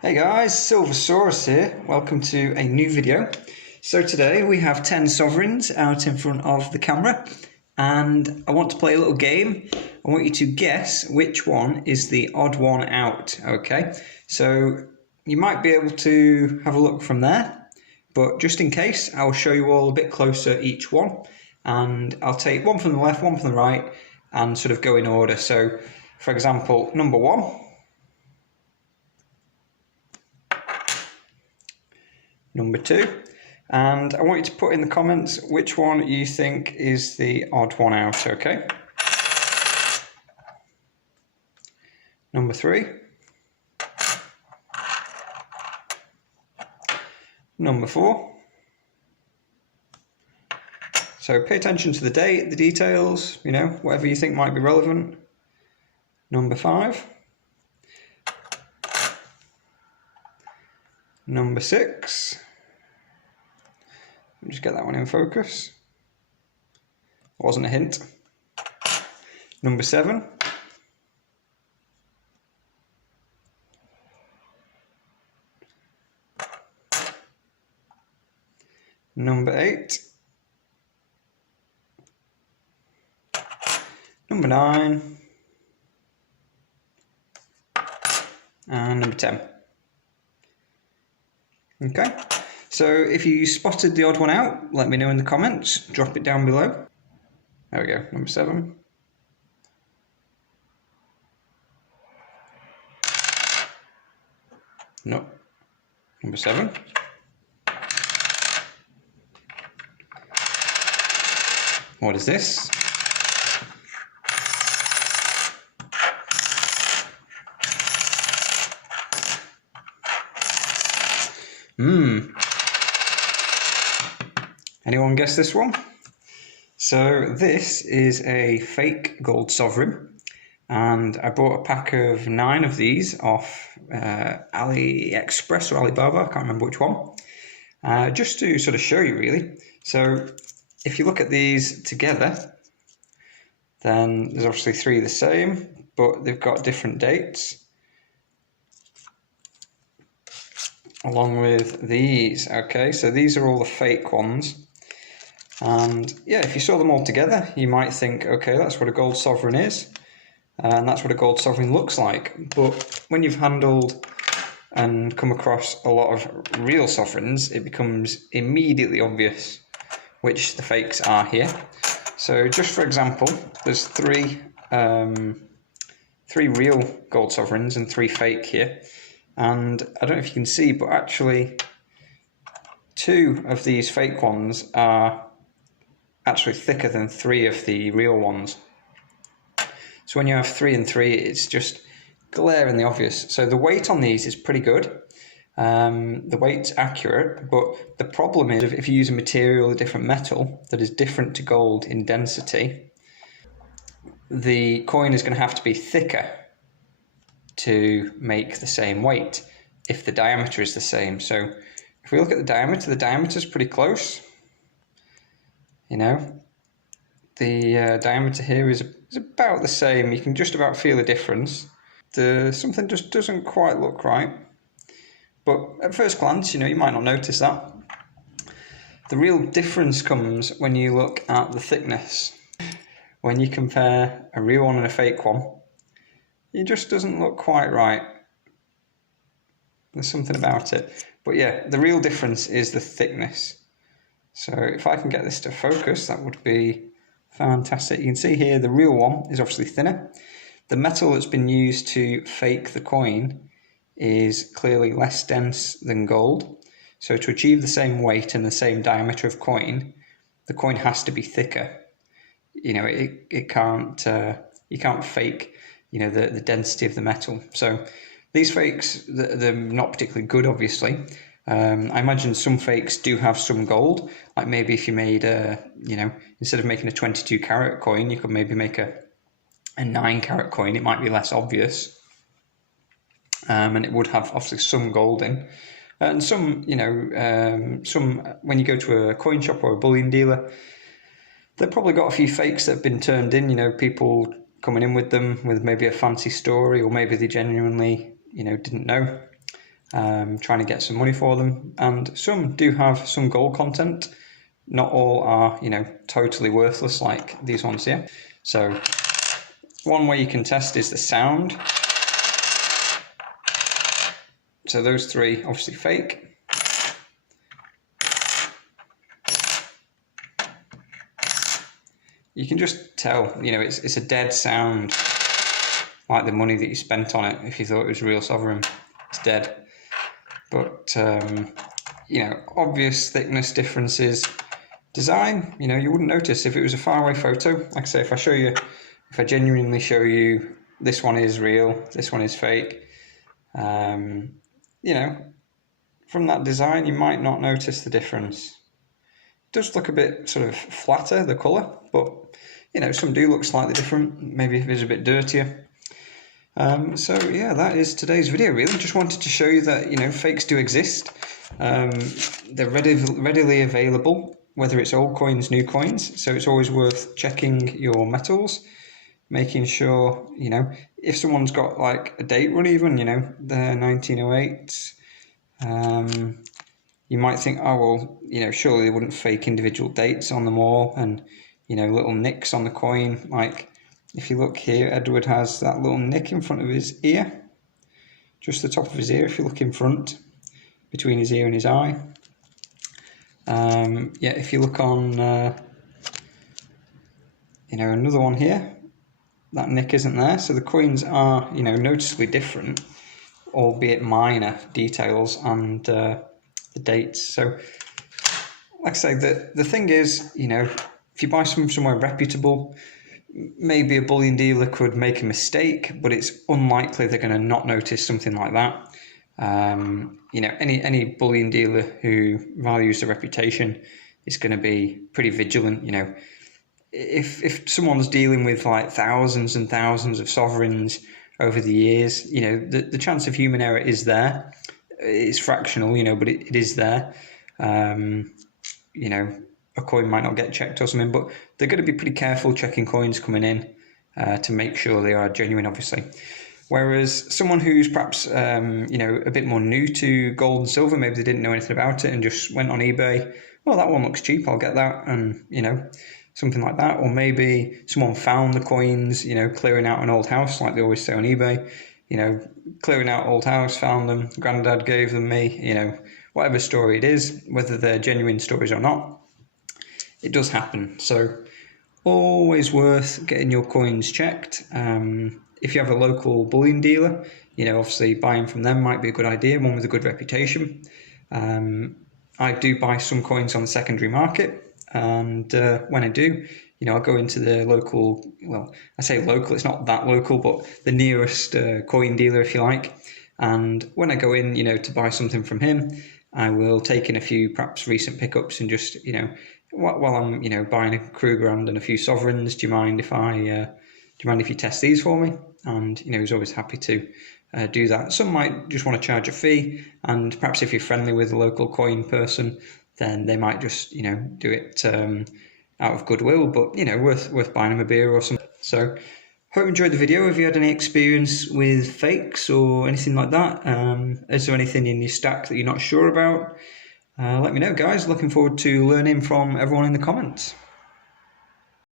Hey guys, Silver here. Welcome to a new video. So today we have 10 sovereigns out in front of the camera and I want to play a little game. I want you to guess which one is the odd one out, okay? So you might be able to have a look from there, but just in case, I'll show you all a bit closer each one and I'll take one from the left, one from the right and sort of go in order. So for example, number 1. Number 2, and I want you to put in the comments which one you think is the odd one out, okay? Number 3. Number 4. So pay attention to the date, the details, you know, whatever you think might be relevant. Number 5. Number 6. Let me just get that one in focus. It wasn't a hint. Number 7. Number 8. Number 9. And number 10. Okay. So if you spotted the odd one out, let me know in the comments, drop it down below. There we go, number 7. No, number 7. What is this? Anyone guess this one? So this is a fake gold sovereign and I bought a pack of 9 of these off AliExpress or Alibaba, I can't remember which one, just to sort of show you really. So if you look at these together, then there's obviously 3 the same, but they've got different dates. Along with these, okay, so these are all the fake ones. And yeah, if you saw them all together, you might think, okay, that's what a gold sovereign is, and that's what a gold sovereign looks like. But when you've handled and come across a lot of real sovereigns, it becomes immediately obvious which the fakes are here. So just for example, there's 3 real gold sovereigns and 3 fake here. And I don't know if you can see, but actually 2 of these fake ones are actually thicker than 3 of the real ones. So when you have 3 and 3, it's just glaringly obvious. So the weight on these is pretty good. The weight's accurate, but the problem is if you use a material, a different metal that is different to gold in density, the coin is going to have to be thicker to make the same weight if the diameter is the same. So if we look at the diameter is pretty close. You know, the diameter here is about the same. You can just about feel the difference. Something just doesn't quite look right. But at first glance, you know, you might not notice that. The real difference comes when you look at the thickness. When you compare a real one and a fake one, it just doesn't look quite right. There's something about it. But yeah, the real difference is the thickness. So if I can get this to focus, that would be fantastic. You can see here the real one is obviously thinner. The metal that's been used to fake the coin is clearly less dense than gold. So to achieve the same weight and the same diameter of coin, the coin has to be thicker. You know, it can't you can't fake, you know, the density of the metal. So these fakes, they're not particularly good, obviously. I imagine some fakes do have some gold, like maybe if you made you know, instead of making a 22 carat coin, you could maybe make a 9 carat coin. It might be less obvious, and it would have obviously some gold in. And some, you know, some when you go to a coin shop or a bullion dealer, they've probably got a few fakes that have been turned in. You know, people coming in with them with maybe a fancy story, or maybe they genuinely, you know, didn't know. trying to get some money for them. And some do have some gold content. Not all are, totally worthless like these ones here. So one way you can test is the sound. So those three obviously fake. You can just tell, it's a dead sound, like the money that you spent on it. If you thought it was real sovereign, it's dead. But obvious thickness differences. Design, you wouldn't notice if it was a faraway photo. Like I say, if I genuinely show you this one is real, this one is fake, from that design you might not notice the difference. It does look a bit sort of flatter, the colour, but some do look slightly different. Maybe if it's a bit dirtier. So yeah, that is today's video really. Just wanted to show you that fakes do exist. They're readily available, whether it's old coins, new coins. So it's always worth checking your metals, making sure, if someone's got like a date run even, they're 1908, you might think, oh, well, surely they wouldn't fake individual dates on them all and, little nicks on the coin. Like if you look here, Edward has that little nick in front of his ear, just the top of his ear if you look in front, between his ear and his eye. Yeah, if you look on, another one here, that nick isn't there. So the coins are, noticeably different, albeit minor details and the dates. So, like I say, the thing is, if you buy somewhere reputable, maybe a bullion dealer could make a mistake, but it's unlikely they're going to not notice something like that. Any bullion dealer who values their reputation is going to be pretty vigilant. If someone's dealing with like thousands and thousands of sovereigns over the years, the chance of human error is there. It's fractional, but it is there. A coin might not get checked or something, but they're going to be pretty careful checking coins coming in to make sure they are genuine, obviously. Whereas someone who's perhaps, a bit more new to gold and silver, maybe they didn't know anything about it and just went on eBay, well, that one looks cheap, I'll get that, and, something like that. Or maybe someone found the coins, clearing out an old house, like they always say on eBay, clearing out old house, found them, granddad gave them me, whatever story it is, whether they're genuine stories or not, it does happen. So always worth getting your coins checked. If you have a local bullion dealer, obviously buying from them might be a good idea, one with a good reputation. I do buy some coins on the secondary market, and when I do, I'll go into the local, well, I say local, it's not that local, but the nearest coin dealer, if you like. And when I go in, to buy something from him, I will take in a few perhaps recent pickups and just, while I'm, buying a Kruger and a few sovereigns, do you mind if you test these for me? And, he's always happy to do that. Some might just want to charge a fee, and perhaps if you're friendly with a local coin person, then they might just, do it out of goodwill, but, worth buying them a beer or something. So, hope you enjoyed the video. Have you had any experience with fakes or anything like that? Is there anything in your stack that you're not sure about? Let me know, guys. Looking forward to learning from everyone in the comments.